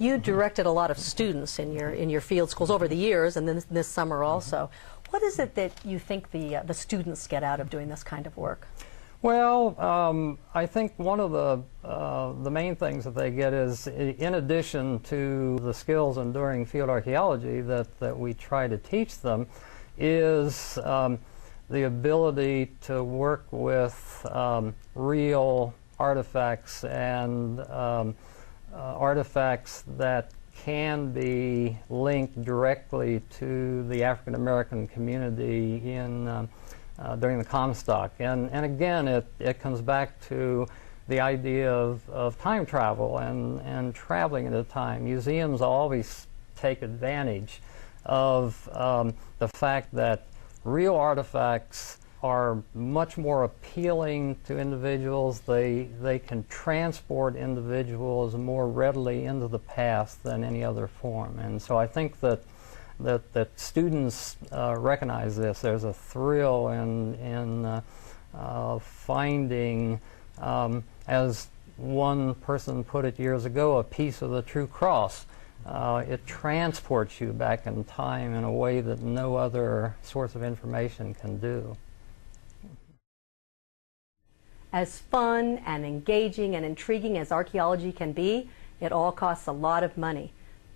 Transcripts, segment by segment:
You directed a lot of students in your field schools over the years, and then this summer also. What is it that you think the students get out of doing this kind of work? Well, I think one of the main things that they get is, in addition to the skills in doing field archaeology that we try to teach them, is the ability to work with real artifacts and artifacts that can be linked directly to the African American community during the Comstock. And again, it comes back to the idea of time travel and traveling at a time. Museums always take advantage of the fact that real artifacts are much more appealing to individuals. They can transport individuals more readily into the past than any other form. And so I think that students recognize this. There's a thrill in finding, as one person put it years ago, a piece of the true cross. It transports you back in time in a way that no other source of information can do. As fun and engaging and intriguing as archaeology can be, it all costs a lot of money.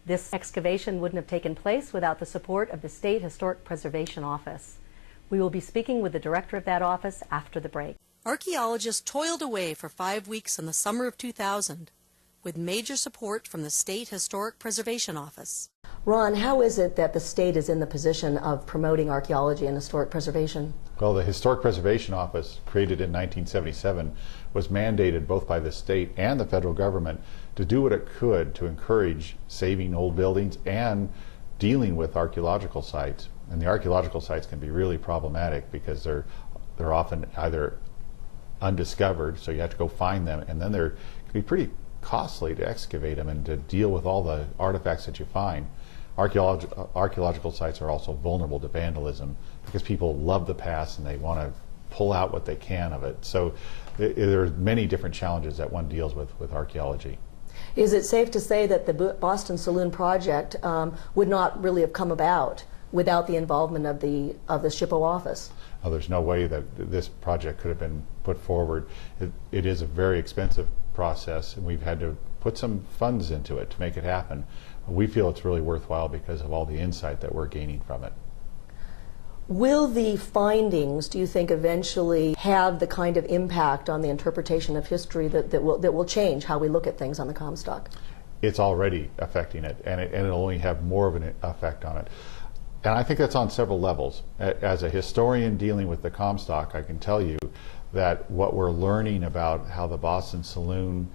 This excavation wouldn't have taken place without the support of the State Historic Preservation Office. We will be speaking with the director of that office after the break. Archaeologists toiled away for 5 weeks in the summer of 2000 with major support from the State Historic Preservation Office. Ron, how is it that the state is in the position of promoting archaeology and historic preservation? Well, the Historic Preservation Office, created in 1977, was mandated both by the state and the federal government to do what it could to encourage saving old buildings and dealing with archaeological sites. And the archaeological sites can be really problematic because they're often either undiscovered, so you have to go find them, and then they're can be pretty costly to excavate them and to deal with all the artifacts that you find. Archaeological sites are also vulnerable to vandalism because people love the past and they want to pull out what they can of it. So there are many different challenges that one deals with archaeology. Is it safe to say that the Boston Saloon project would not really have come about without the involvement of the SHPO office? Oh, there's no way that this project could have been put forward. It is a very expensive process, and we've had to put some funds into it to make it happen. We feel it's really worthwhile because of all the insight that we're gaining from it. Will the findings, do you think, eventually have the kind of impact on the interpretation of history that will change how we look at things on the Comstock? It's already affecting it, and it'll only have more of an effect on it. And I think that's on several levels. As a historian dealing with the Comstock, I can tell you that what we're learning about how the Boston Saloon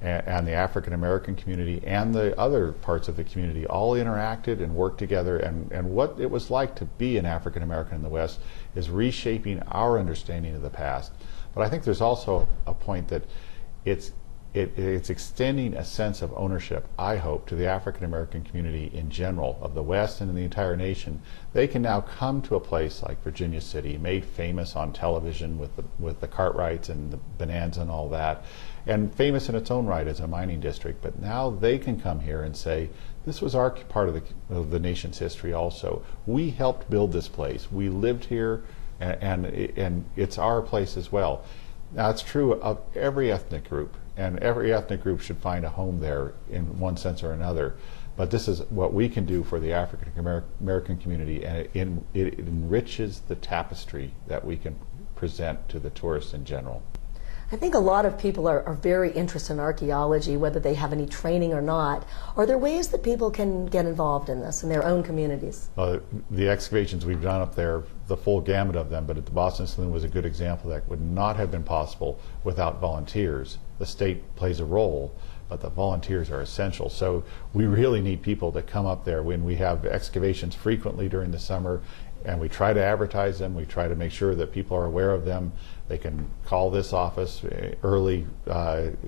and the African American community and the other parts of the community all interacted and worked together, and what it was like to be an African American in the West is reshaping our understanding of the past. But I think there's also a point that it's extending a sense of ownership, I hope, to the African American community in general of the West and in the entire nation. They can now come to a place like Virginia City, made famous on television with the Cartwrights and the Bonanza and all that, and famous in its own right as a mining district. But now they can come here and say, this was our part of the nation's history also. We helped build this place. We lived here, and it's our place as well. Now, it's true of every ethnic group, and every ethnic group should find a home there in one sense or another. But this is what we can do for the African American community, and it enriches the tapestry that we can present to the tourists in general. I think a lot of people are very interested in archaeology, whether they have any training or not. Are there ways that people can get involved in this in their own communities? The excavations we've done up there, the full gamut of them, but at the Boston Saloon was a good example that would not have been possible without volunteers. The state plays a role, but the volunteers are essential. So we really need people to come up there. When we have excavations frequently during the summer, and we try to advertise them, we try to make sure that people are aware of them. They can call this office early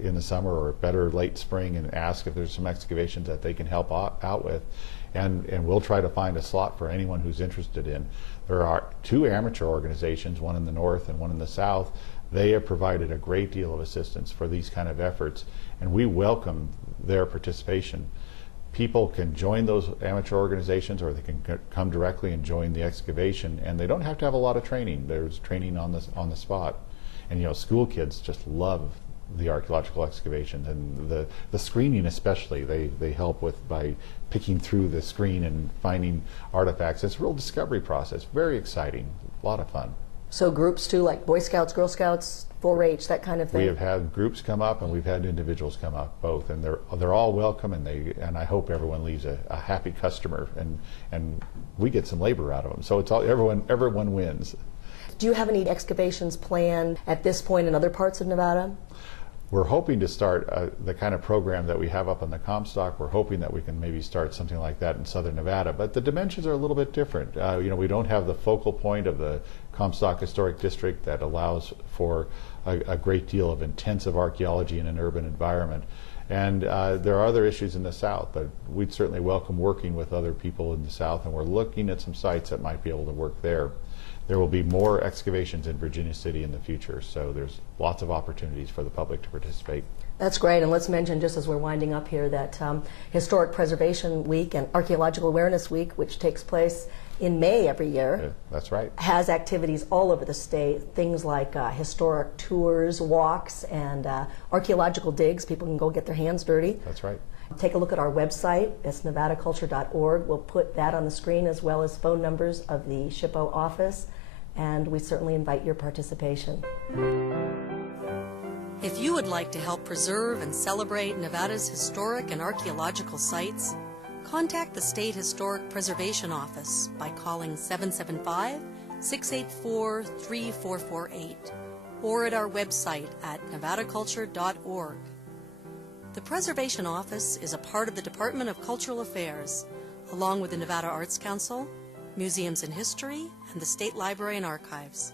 in the summer, or better late spring, and ask if there's some excavations that they can help out with. And we'll try to find a slot for anyone who's interested in. There are 2 amateur organizations, one in the north and one in the south. They have provided a great deal of assistance for these kind of efforts, and we welcome their participation. people can join those amateur organizations, or they can come directly and join the excavation, and they don't have to have a lot of training. There's training on the spot. And you know, school kids just love the archaeological excavations, and the screening especially, they help with by picking through the screen and finding artifacts. It's a real discovery process, very exciting, a lot of fun. So groups too, like Boy Scouts, Girl Scouts, 4-H, that kind of thing? We have had groups come up, and we've had individuals come up, both, and they're all welcome, and I hope everyone leaves a happy customer, and we get some labor out of them. So it's all, everyone wins. Do you have any excavations planned at this point in other parts of Nevada? We're hoping to start the kind of program that we have up on the Comstock. We're hoping that we can maybe start something like that in southern Nevada, but the dimensions are a little bit different. You know, we don't have the focal point of the Comstock Historic District that allows for a great deal of intensive archaeology in an urban environment. And there are other issues in the South, but we'd certainly welcome working with other people in the South, and we're looking at some sites that might be able to work there. There will be more excavations in Virginia City in the future, so there's lots of opportunities for the public to participate. That's great, and let's mention, just as we're winding up here, that Historic Preservation Week and Archaeological Awareness Week, which takes place in May every year. That's right. Has activities all over the state, things like historic tours, walks, and archaeological digs. People can go get their hands dirty. That's right. Take a look at our website. It's nevadaculture.org. We'll put that on the screen, as well as phone numbers of the SHPO office, and we certainly invite your participation. If you would like to help preserve and celebrate Nevada's historic and archaeological sites, contact the State Historic Preservation Office by calling 775-684-3448 or at our website at nevadaculture.org. The Preservation Office is a part of the Department of Cultural Affairs, along with the Nevada Arts Council, Museums and History, and the State Library and Archives.